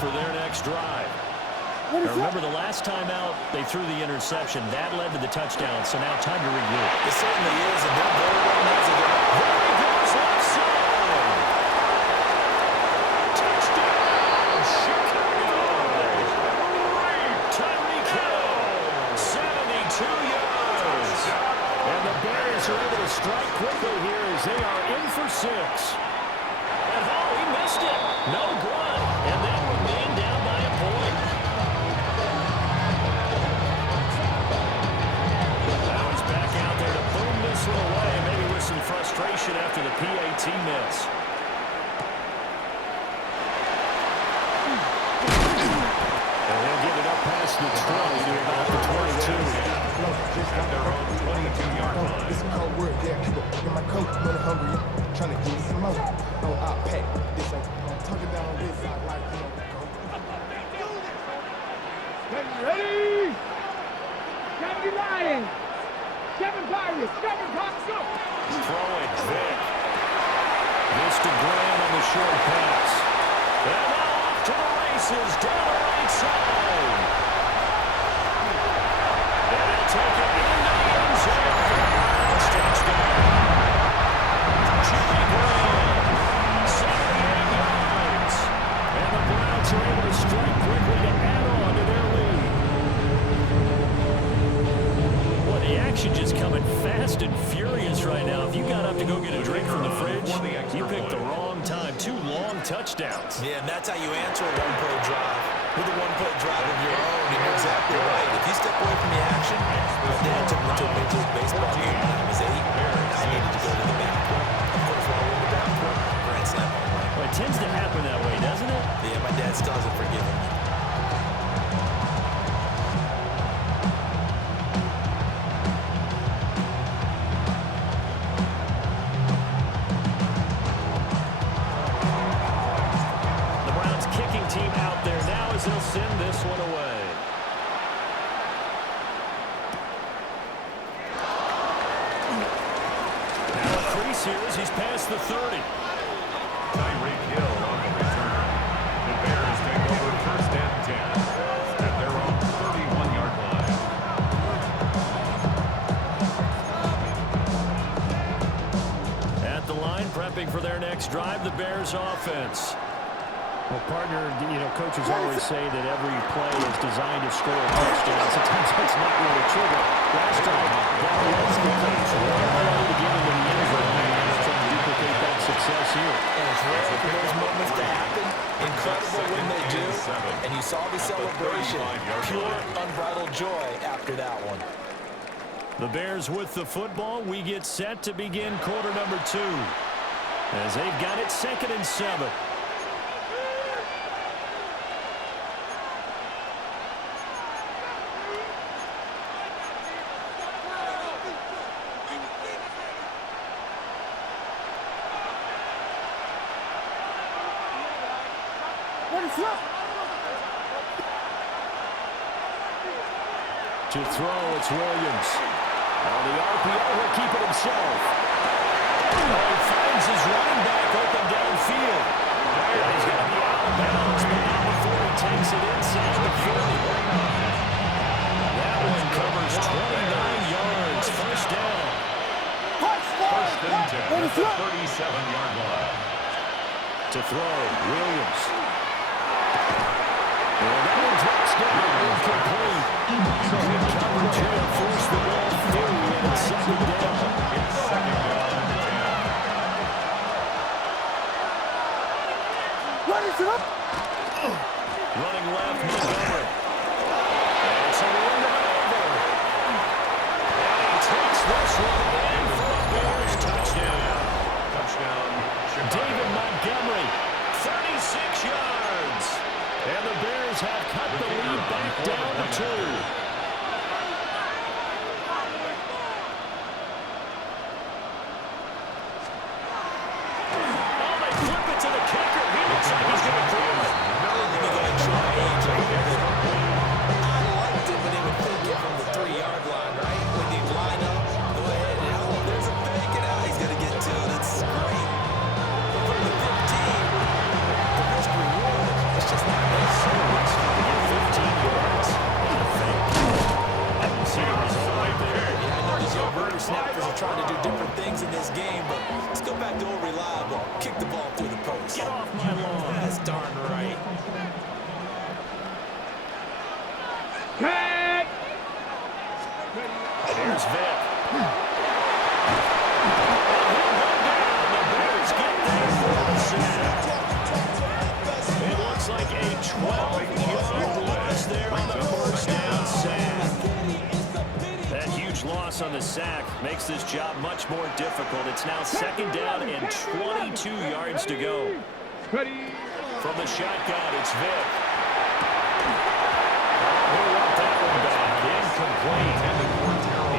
for their next drive. Now remember, the last time out, they threw the interception. That led to the touchdown, so now time to regroup. It certainly is, and they're very well measured. There he goes left side. Touchdown, Chicago. Tyreek Hill, 72 yards. And the Bears are able to strike quickly here as they are in for 6. And he missed it. No good. And they remain down by a point. Now he's back out there to boom this one away, maybe with some frustration after the PAT miss. And they'll get it up past the 20 to about the 22. At their own 22-yard line. It's a cold word, yeah. In my coat, when I'm hungry, trying to give me some more. Oh, I'll pack this. I'm tucking down on this side like, Ready? Kevin Lion. Kevin Pirates. Kevin Pirates. Go. Throwing Vic. This to Graham on the short pass. And now off to the races down the right side. And they'll take it into the end zone. Touchdown. Jimmy Graham. 78 yards. And the Browns are able to strike quickly to add on to their lead. Boy, the action just coming fast and furious right now. If you got up to go get a drink from the fridge, you picked the wrong time. 2 long touchdowns. Yeah, and that's how you answer a one-play drive. With a one-play drive of your own, and you're exactly right. If you step away from the action, my dad took me to a Major League Baseball game when I was 8. I needed to go to the bathroom. Of course, while we're in the bathroom, grand slam home run. Well, it tends to happen that way, doesn't it? Yeah, my dad still hasn't forgiven me. The Browns kicking team out there now as they'll send this one away. Now a crease here as he's past the 30. Tyreek Hill on the return. The Bears take over first and 10 at their own 31-yard line. At the line, prepping for their next drive, the Bears offense. Well, partner, coaches always say that every play is designed to score a touchdown. Sometimes that's not really true, but last time that was the case. One play to get into the end zone, and they're trying to duplicate that success here. And it's rare for those moments to happen. Incredible when they do. And you saw the celebration. Pure, unbridled joy after that one. The Bears with the football. We get set to begin quarter number 2. As they've got it 2nd and 7. To throw, it's Williams. On the RPO, he'll keep it himself. He finds his running back open downfield. And he's going to be out of bounds, but not before he takes it inside the 40. That one covers 29 yards. First down. First and 10 at the 37-yard line. To throw, Williams. And that one drops down, incomplete. So in coverage here, force the ball through, and it's 2nd down. It's 2nd down and 10. Running left, Montgomery. And it's a run over. And he takes this one in for a Bears touchdown. Touchdown, Chicago. David Montgomery, 36 yards. And the Bears have cut the lead back down to 2. It's just not Vic. The Bears get there for the sack. It looks like a 12-yard loss there on the first down sack. That huge loss on the sack makes this job much more difficult. It's now second down and 22 yards to go. From the shotgun, it's Vic. He'll want that one back. Incomplete.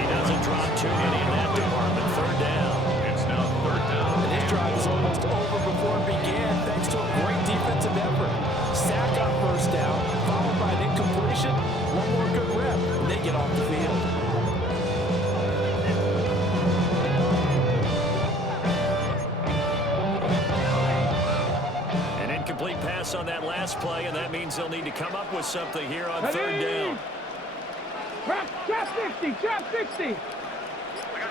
He doesn't drop too many in that department. Third down. It's now third down. And this drive was almost over before it began, thanks to a great defensive effort. Sack on first down, followed by an incompletion. One more good rep, and they get off the field. Incomplete pass on that last play, and that means they'll need to come up with something here on third down. Drop 60, drop 60. I got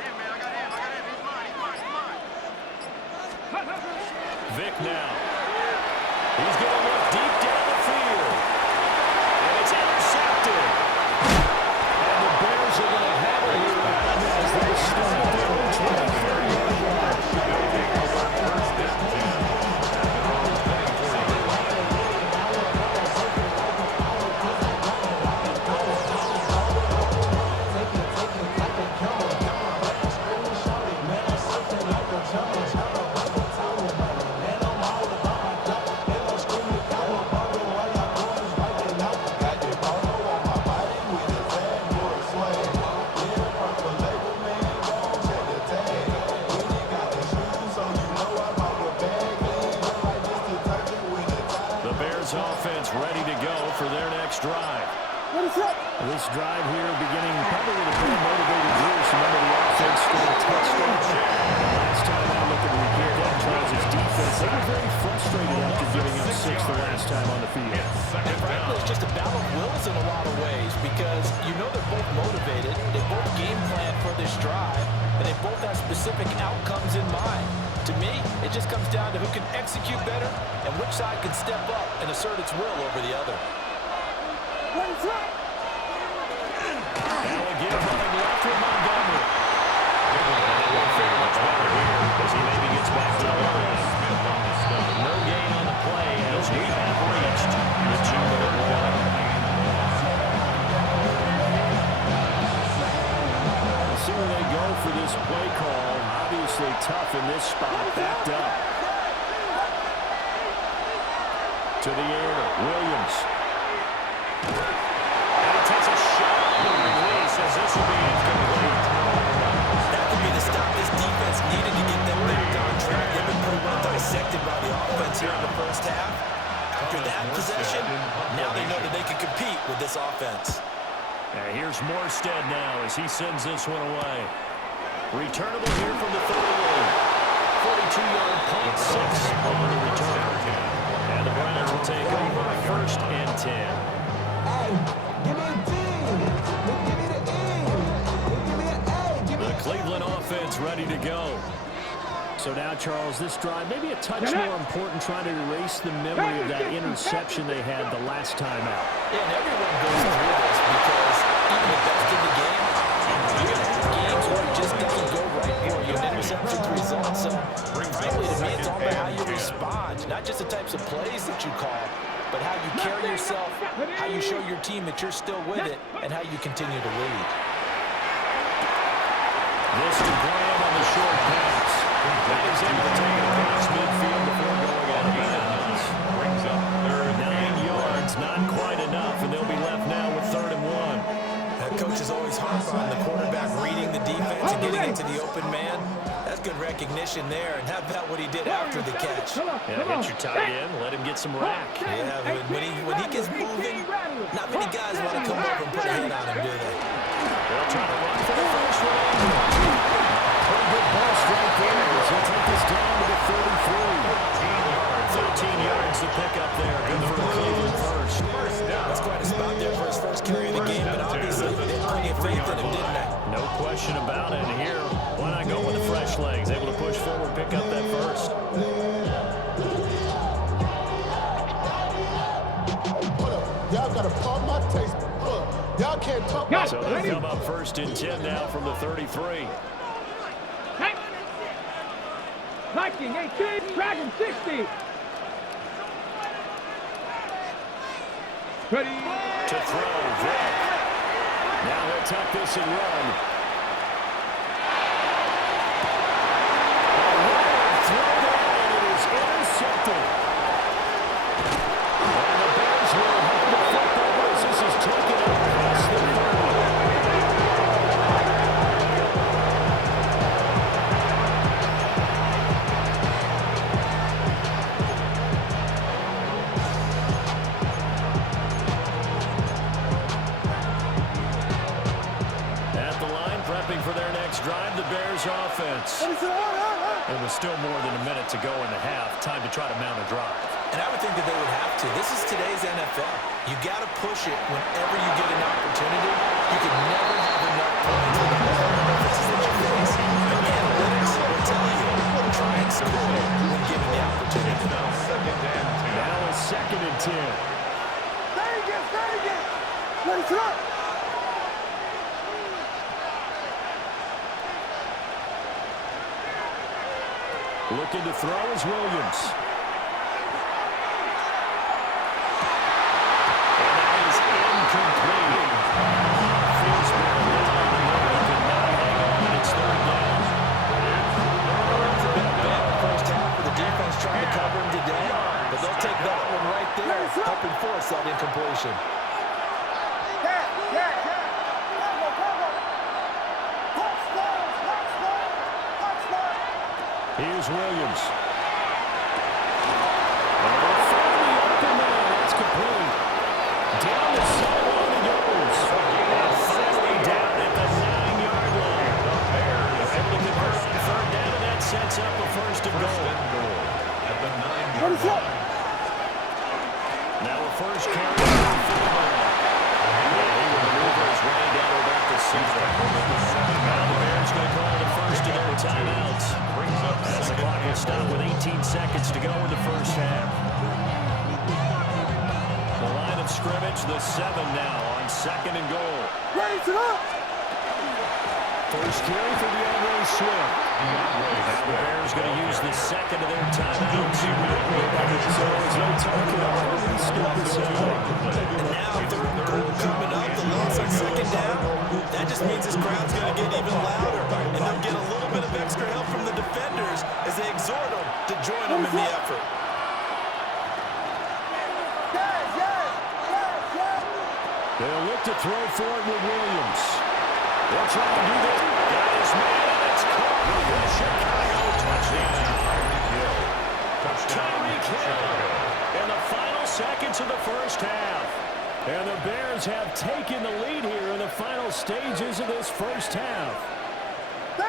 him, man. I got him. He's mine. Vic now. He's going to look deep down the field. And it's intercepted. And the Bears are going to have it here as they start their own 23-yard drive. Offense ready to go for their next drive. This drive here beginning probably with a pretty motivated Bruce. Remember the offense scored a touchdown. Last time I looked at that Charles' defense, they were very frustrated after giving up 6 the last time on the field. And frankly, it's just a battle of wills in a lot of ways because you know they're both motivated, they both game plan for this drive, and they both have specific outcomes in mind. To me, it just comes down to who can execute better and which side can step up and assert its will over the other. Now again, running left with Montgomery. Won't fare much better here as he maybe gets back to the line. No gain on the play as we have reached the 2-minute warning. We'll see where they go for this play call. Obviously tough in this spot, backed up. To the air, Williams. And he takes a shot on the release as this will be incomplete. That could be the stop this defense needed to get them back on track. They've been pretty well dissected by the offense here in the first half. After that possession, now they know that they can compete with this offense. Here's Morstead now as he sends this one away. Returnable here from the 38. 42-yard punt, 6 on the return. And the Browns will take over first and 10. The Cleveland offense ready to go. So now, Charles, this drive maybe a touch more important, trying to erase the memory of that interception they had the last time out. Yeah, and everyone goes through this because even the best in the game, you're going to have games where it just doesn't go right for you, and interceptions result. So, frankly, to me, it's all about how you respond, not just the types of plays that you call, but how you carry yourself, how you show your team that you're still with it, and how you continue to lead. This to Graham on the short pass. That is able to take it across midfield before going out of bounds. Brings up third. 9 yards, not quite enough, and they'll be left now with 3rd and 1. That coach is always hard on the quarterback reading the defense and getting into the open man. That's good recognition there. And how about what he did after the catch? Yeah, hit your tight end, let him get some rack. Yeah, when he gets moving, not many guys want to come over and put a hit on him, do they? They'll try to run for the first one. Pretty good ball strike there. He'll take this down to the 33. 13 yards to pick up there. Good for Cleveland first. That's quite a spot there for his first carry of the game, but obviously they had plenty of faith in him, didn't they? No question about it. And here, why not go with the fresh legs? Able to push forward, pick up that first. Y'all gotta pump my taste. Y'all can't talk Got So it. they Ready? come up first and 10 now from the 33. Hey. Viking 18, Dragon 60. Ready? To throw, Vic. Now he'll tuck this and run. Throw down, and it is intercepted. And the Bears will have the football as this is taken out past the 30. At the line, prepping for their next drive, the Bears offense. It was still more than a minute to go in the half. Time to try to mount a drive. And I would think that they would have to. This is today's NFL. You got to push it whenever you get an opportunity. You can never have enough points with all the offenses that you face. And analytics will tell you, try and score when given the opportunity. Now a 2nd and 10. Let's go. Looking to throw is Williams. And that is incomplete. Feels bad down, and he cannot hang on, and it's 3rd down. It's a bit bad first half for the defense trying to cover him today, but they'll take that one right there, helping force that incompletion. Here's Williams. And they'll find the open man. That's complete. Down the sideline he goes. And finally down at the 9-yard line. They're able to convert on 3rd down, and that sets up a 1st and goal. At the 9-yard line. Now a first carry for the fullback. And he will maneuver his way down about the 7. Now the Bears going to call the first of their timeouts. As the clock will stop with 18 seconds to go in the first half. The line of scrimmage, the 7 now on 2nd and goal. Raise it up. First carry for DeAndre Swift. Now the Bears going to use the 2nd of their timeouts. So there's no talking about it. Still the same. And now 3rd and goal coming up, the loss on 2nd down. That just means this crowd's going to get even louder, and they'll get a little bit of extra help from the defenders as they exhort them to join them in the effort. They'll look to throw for it with Williams. They'll try to do this. Got his man, and it's caught with the Chicago touchdown. Tyreek Hill in the final seconds of the first half. And the Bears have taken the lead here in the final stages of this first half. The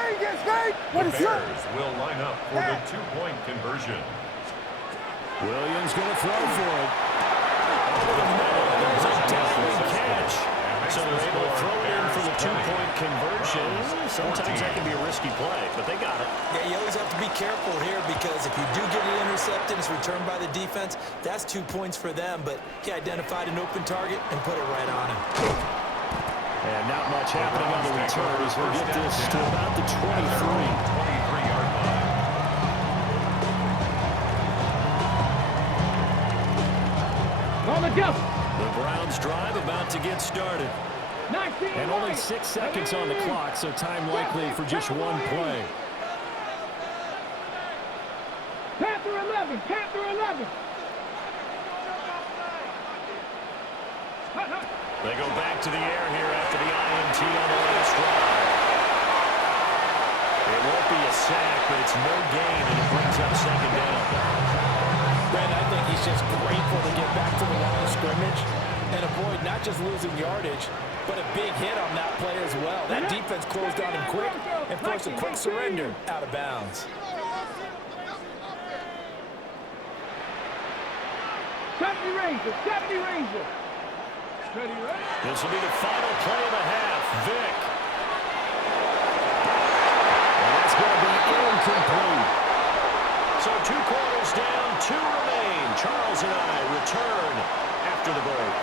Bears will line up for the 2-point conversion. Williams going to throw for it. Over the middle, and there's a diving catch. So they're able to throw it in for the 2-point conversion. Sometimes that can be a risky play, but they got it. Yeah, you always have to be careful here because if you do get it intercepted, it's returned by the defense, that's 2 points for them. But he identified an open target and put it right on him. And not much happening on the return as we'll get this to about the 23. 23-yard line. On the jump. The Browns drive about to get started. 19. And only 6 seconds on the clock, so time likely for just one play. Panther 11. Panther 11. They go back to the air here after the INT on the last drive. It won't be a sack, but it's no gain, and it brings up 2nd down. Brandon, I think he's just grateful to get back to the line of scrimmage and avoid not just losing yardage, but a big hit on that play as well. That defense closed on him quick and forced a quick surrender out of bounds. 70 Ranger. 70 Ranger. Ready, ready. This will be the final play of the half. Vic. And that's going to be incomplete. So 2 quarters down, 2 remain. Charles and I return after the break.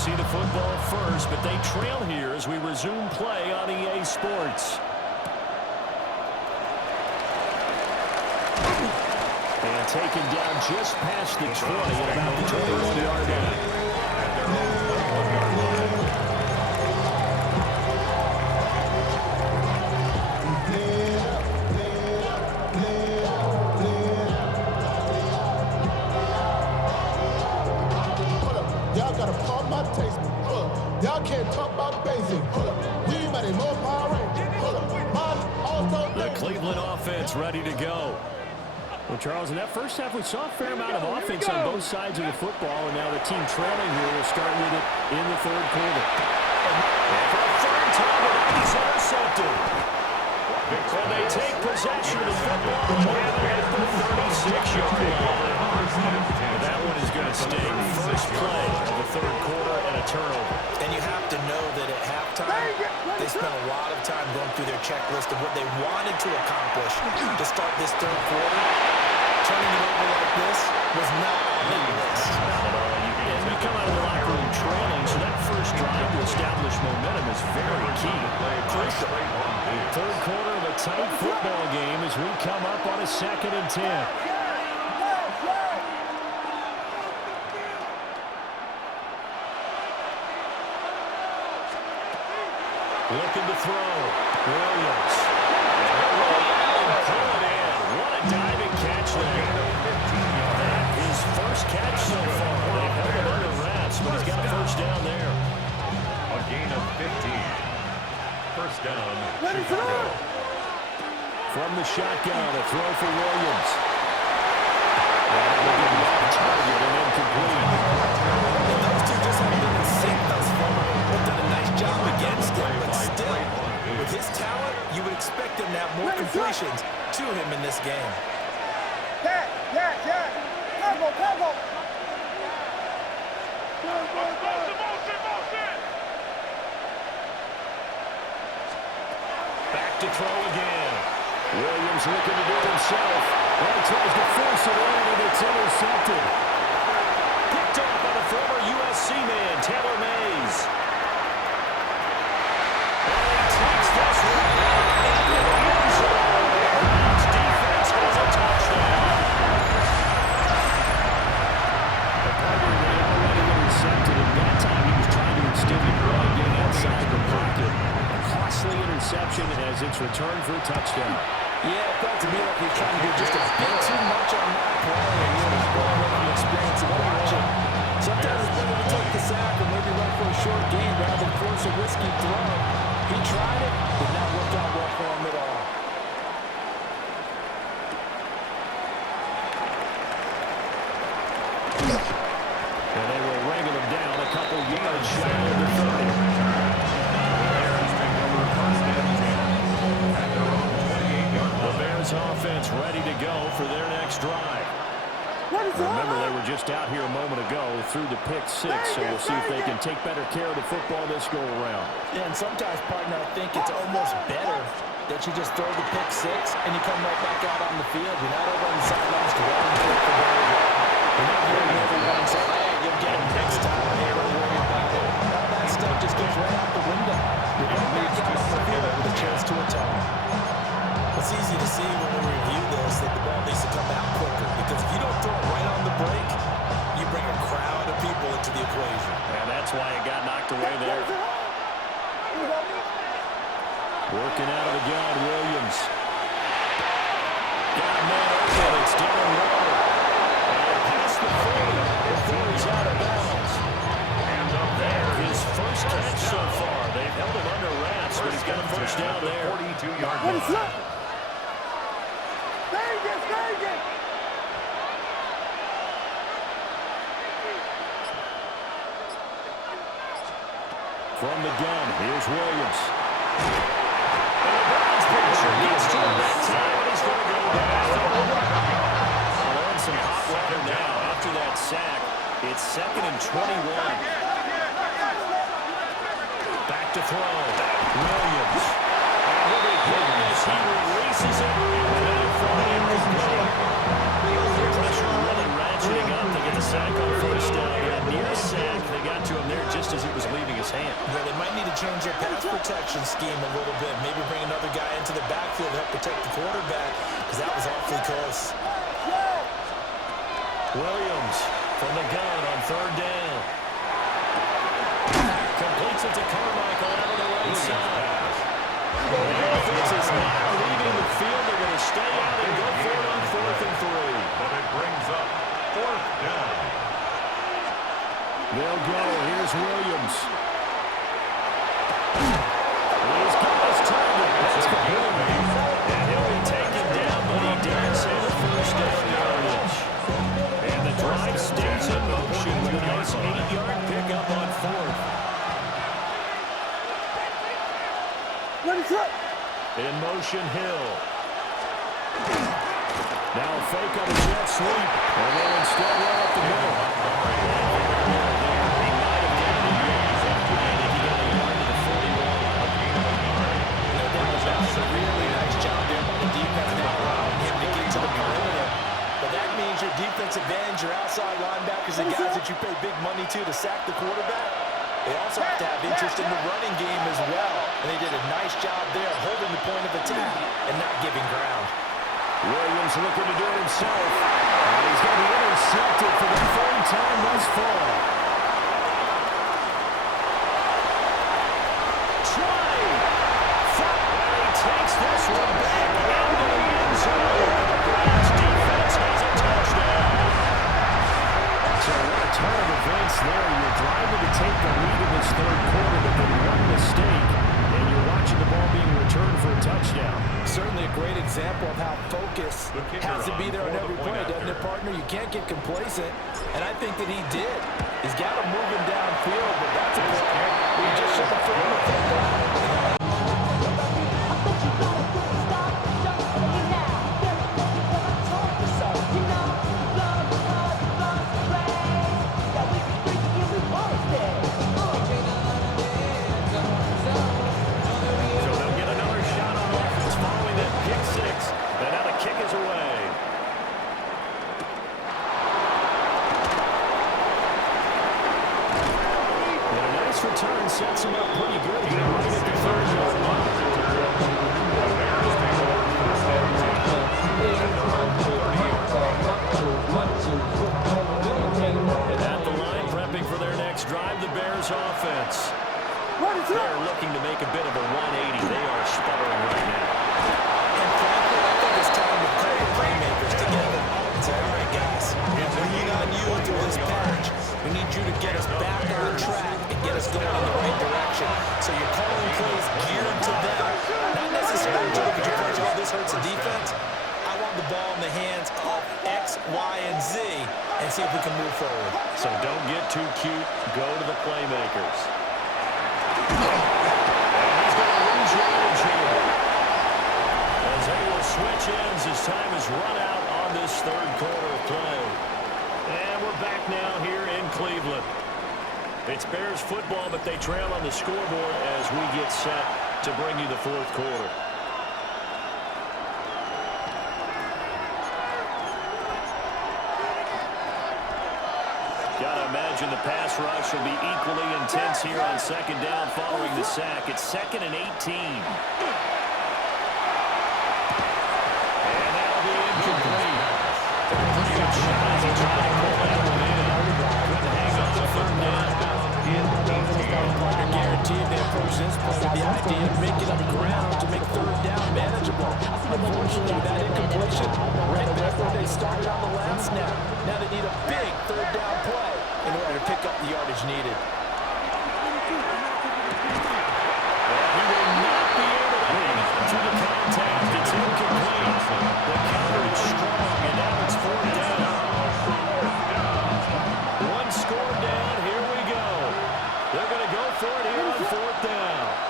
see the football first, but they trail here as we resume play on EA Sports. And taken down just past the 20 at about the 21-yard line. At their own 21-yard line. Y'all gotta pump my taste. Y'all can't talk about basic. We about it more power. The Cleveland offense ready to go. Well, Charles, in that first half, we saw a fair amount of offense on both sides of the football, and now the team trailing here will start with it in the third quarter. And for a third time, he's intercepted. And they take possession of the football at the 36-yard line. That one is going to sting. First play of the third quarter and a turnover. And you have to know that at halftime, they spent a lot of time going through their checklist of what they wanted to accomplish to start this third quarter. Turning it over like this was not on the list. And you come out of the locker room trailing, so that first drive to establish momentum is very key. Crucial. Third quarter of a tight football game as we come up on a 2nd and 10. Looking to throw. Williams. Pull it in. What a diving catch there. That his first catch so far. They've held him under wraps, but he's got a first down there. A gain of 15. First down, Chicago. From the shotgun, a throw for Williams. And it will be off target and incomplete. Those two just haven't been in sync thus far. They've done a nice job against him, but still, with his talent, you would expect him to have more completions to him in this game. Back to throw again. Williams looking to do it himself. Well, he tries to force it in, and it's intercepted. Picked up by the former USC man, Taylor Mays. And he takes this one into the end zone. Browns defense has a touchdown. The partner they already intercepted, and that time he was trying to extend the play, getting outside the pocket. Costly interception as it's returned for a touchdown. Yeah, it felt to me like he was trying to do just a bit too much on that play, and he was going away from the experience of watching. Sometimes it's better to take the sack or maybe run for a short gain rather than force a risky throw. He tried it, did not work out well for him at all. And they will wrangle him down a couple yards shy of the 30. The Bears offense ready to go for their next drive. Remember, they were just out here a moment ago through the pick 6, so we'll see if they can take better care of the football this go-around. Yeah, and sometimes, partner, I think it's almost better that you just throw the pick 6 and you come right back out on the field. You're not over on the sidelines to run and kick the ball. You're not hearing everyone say, hey, you'll get him next time. Hey, don't worry about it. All that stuff just goes right out the window. You're going to be out on the field with a chance to atone. It's easy to see when we review this that the ball needs to come out quicker, because if you don't throw it right on the break, you bring a crowd of people into the equation. And that's why it got knocked away there. Working out of the gun, Williams. Got a man open, it's down low. And past the 40 before he's out of bounds. And up there, his first catch so far. They've held him under wraps, but he's got a first down there. 42-yard line. From the gun, here's Williams. And the Browns pitcher gets to him that time, and he's going to go down. They're in some hot water now after that sack. It's 2nd and 21. Back to throw. Williams. And he'll be hit as he releases it. And then thrown incomplete. Pressure really ratcheting up to get the sack on first down. Yeah, near sack. They got to him there just just as it was leaving his hand. Yeah, they might need to change their pass protection scheme a little bit. Maybe bring another guy into the backfield to help protect the quarterback, because that was awfully close. Williams from the gun on third down. Completes it to Carmichael out on the right side. The offense is not leaving the field. They're going to stay out and go for it on 4th and 3. But it brings up 4th down. They'll go. Here's Williams. He's got his target. That's complete. And he'll be taken down, but he does have a first down yardage. And the drive stays in motion with a nice 8-yard pickup on 4th. In motion, Hill. Now a fake on the jet sweep. And they'll instead run up the middle. He might have gotten the yards after that if he got a yard to the 41. No doubt about it. A really nice job there by the defense now allowing him to get to the perimeter. But that means your defensive ends, your outside linebackers, the guys that you pay big money to sack the quarterback, they also have to have interest in the running game as well. And they did a nice job there holding the point of attack and not giving ground. Williams looking to do it himself. And he's going to be intercepted for the 3rd time thus far. Try. And he takes this one back into the end zone. The Browns defense has a touchdown. So what a turn of events there. You're driving to take the lead in this 3rd quarter, but then one mistake, and you're watching the ball being returned for a touchdown. Certainly a great example of how focus has to be there on every play, doesn't it, partner? You can't get complacent, and I think that he did. He's got him moving downfield, but that's a play where you just shouldn't have thrown the football. Return sets him up pretty good here right at the 3rd-yard line. And at the line, prepping for their next drive, the Bears offense. They're looking to make a bit of a 180. They are sputtering right now. And frankly, I think it's time to call the playmakers together and say, all right, guys, we're leaning on you through this patch. We need you to get us back on track and get us going in the right direction. So you're calling plays geared to them, not necessarily to look at your plays, oh, this hurts the defense. I want the ball in the hands of X, Y, and Z and see if we can move forward. So don't get too cute. Go to the playmakers. And he's going to lose yardage here. As they will switch ends as time is run out on this 3rd quarter of play. And we're back now here in Cleveland. It's Bears football, but they trail on the scoreboard as we get set to bring you the 4th quarter. Gotta imagine the pass rush will be equally intense here on 2nd down following the sack. It's 2nd and 18. And that'll be incomplete. Good shot as he tried to pull that one in. Couldn't hang on the 3rd down. Partner guaranteed they approach this play with the idea of making up ground to make 3rd down manageable. Unfortunately, with that incompletion, right there where they started on the last snap. Now they need a big 3rd down play in order to pick up the yardage needed. He will not be able to hang on to the contact. It's incomplete. The coverage strong, and now it's 4th down. One score down. Here we go. They're going to go for it here on 4th down.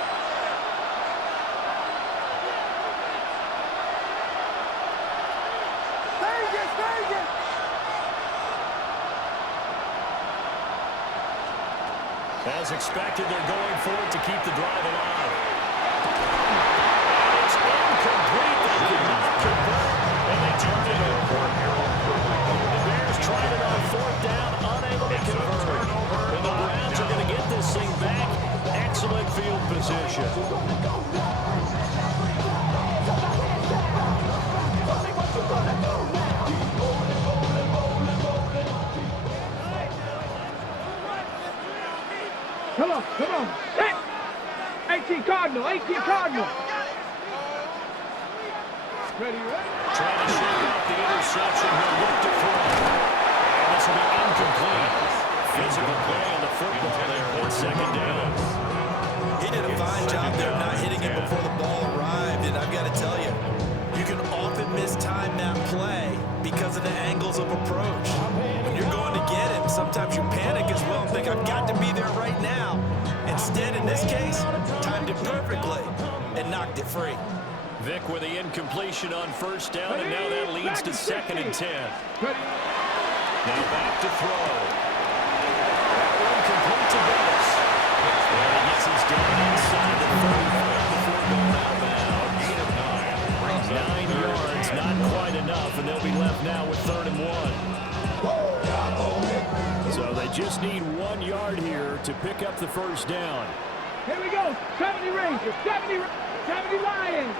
As expected, they're going for it to keep the drive alive. And it's incomplete. They could not convert, and they turned it over. The Bears tried it on 4th down, unable to convert. And the Browns are going to get this off. Come on. Set. 18 Cardinal. 18 Cardinal. Ready, ready? Trying to shake off the interception. He'll look to throw. And this will be incomplete. Physical play on the football there on second down. He did a fine job there not hitting him before the ball arrived, and I've got to tell you, you can often mistime that play because of the angles of approach. When you're going to get him, sometimes you panic as well and think, I've got to be there right now. Instead, in this case, timed it perfectly and knocked it free. Vic with the incompletion on first down, and now that leads to 2nd and 10. Now back to throw. Complete to Dennis. And he gets his down inside the 35 before going out now. 9 yards, not quite enough, and they'll be left now with 3rd and 1. So they just need 1 yard here to pick up the first down. Here we go. 70 Rangers. 70 Lions.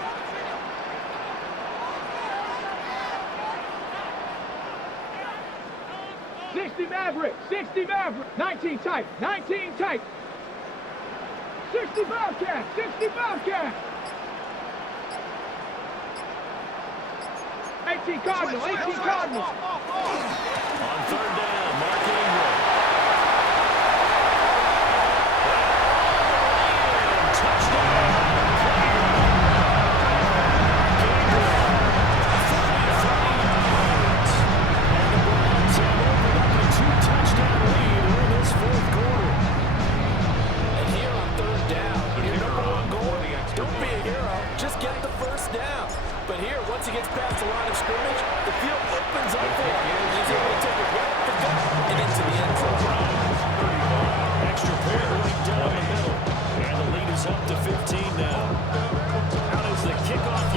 Maverick, 60 Maverick, 19 tight, 19 tight, 60 Bobcat, 60 Bobcat, 18 Cardinal, 18 Cardinal. On 3rd down, Mark Ingram. Touchdown. Touchdown lead in this 4th quarter. And here on 3rd down, your number 1 goal, don't be a hero, just get the first down. But here, once he gets past the line of scrimmage, the field opens up for him. He's able to take it right up the gut and into the end zone. Extra point right down the middle. And the lead is up to 15 now. How does the kickoff